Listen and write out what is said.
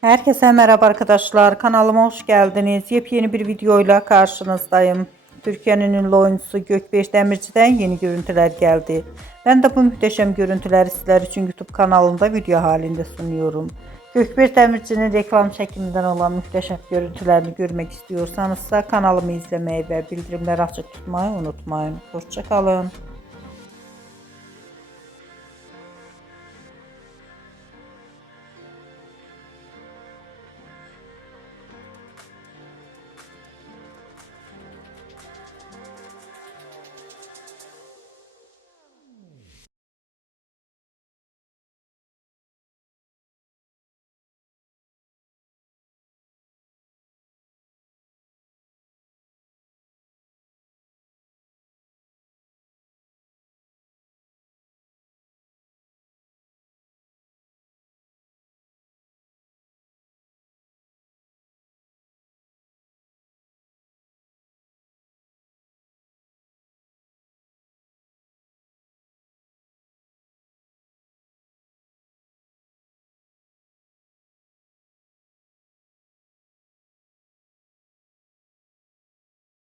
Herkese merhaba arkadaşlar. Kanalıma hoş geldiniz. Yepyeni bir videoyla karşınızdayım. Türkiye'nin ünlü oyuncusu Gökberk Demirci'den yeni görüntüler geldi. Ben de bu muhteşem görüntüleri sizler için YouTube kanalımda video halinde sunuyorum. Gökberk Demirci'nin reklam çekiminden olan muhteşem görüntülerini görmek istiyorsanız kanalımı izlemeyi ve bildirimleri açık tutmayı unutmayın. Hoşça kalın.